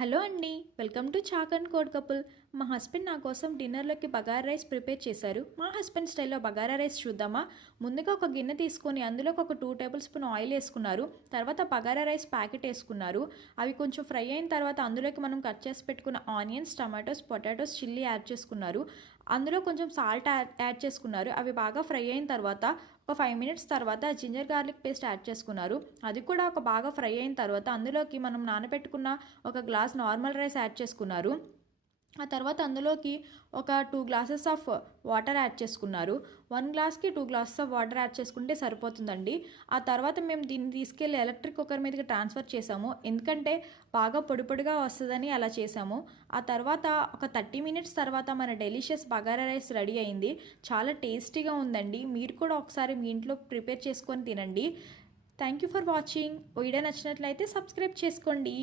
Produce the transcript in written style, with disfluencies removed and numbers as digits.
Hello అండి, welcome to chalk and code couple. మా husband నా కోసం డిన్నర్లోకి బగారా రైస్ ప్రిపేర్ చేశారు. మా హస్బెండ్ స్టైల్లో బగారా రైస్ చూద్దామా? ముందుగా ఒక గిన్నె తీసుకొని అందులోకి ఒక 2 టేబుల్ స్పూన్ ఆయిల్ వేసుకున్నారు. తర్వాత బగారా రైస్ ప్యాకెట్ వేసుకున్నారు. అవి కొంచెం ఫ్రై అయిన తర్వాత అందులోకి మనం కట్ చేసి పెట్టుకున్న onions, tomatoes, potatoes, chilli add చేసుకున్నారు. అందులో కొంచెం సాల్ట్ యాడ్ చేసుకున్నారు. అవి బాగా ఫ్రై అయిన తర్వాత ఒక 5 మినిట్స్ తర్వాత జింజర్ గార్లిక్ పేస్ట్ యాడ్ చేసుకున్నారు. అది కూడా ఒక బాగా ఫ్రై అయిన తర్వాత అందులోకి మనం నానబెట్టుకున్న ఒక గ్లాస్ నార్మల్ రైస్ యాడ్ చేసుకున్నారు. ఆ తర్వాత అందులోకి ఒక 2 గ్లాసెస్ ఆఫ్ వాటర్ యాడ్ చేసుకున్నారు. 1 గ్లాస్కి 2 గ్లాసెస్ ఆఫ్ వాటర్ యాడ్ చేసుకుంటే సరిపోతుందండి. ఆ తర్వాత మేము దీన్ని తీసుకెళ్ళి ఎలక్ట్రిక్ కుక్కర్ మీదకి ట్రాన్స్ఫర్ చేసాము. ఎందుకంటే బాగా పొడి పొడిగా వస్తుందని అలా చేసాము. ఆ తర్వాత ఒక 30 మినిట్స్ తర్వాత మన డెలిషియస్ బగారా రైస్ రెడీ అయింది. చాలా టేస్టీగా ఉందండి. మీరు కూడా ఒకసారి మీ ఇంట్లో ప్రిపేర్ చేసుకొని తినండి. Thank you for watching. Video నచ్చినట్లయితే సబ్స్క్రైబ్ చేసుకోండి.